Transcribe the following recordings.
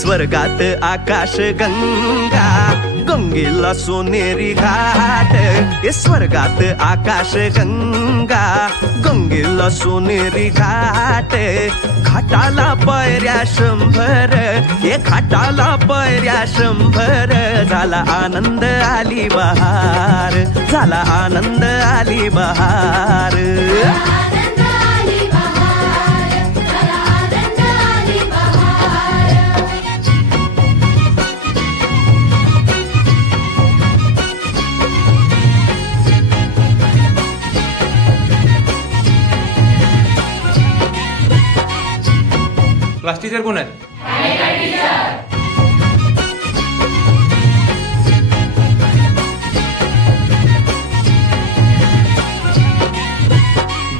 स्वर्गात आकाश गंगा गंगेला सोनेरी घाट स्वर्गात आकाश गंगा गंगेला सोनेरी घाट घाटाला पायऱ्या 100 घाटाला पायऱ्या 100 झाला आनंद आली बहार झाला आनंद आली बहार क्लास टीचर कोण आहेत?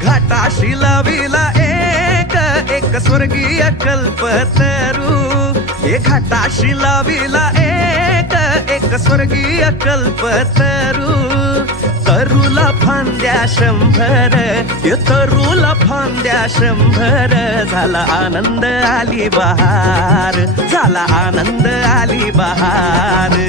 घाटाशी लाविला एक स्वर्गीय कल्पतरू घाटाशी लाविला एक स्वर्गीय कल्पतरू तरुला फांद्या 100 तरुला फांद्या 100 झाला आनंद आली बहार झाला आनंद आली बहार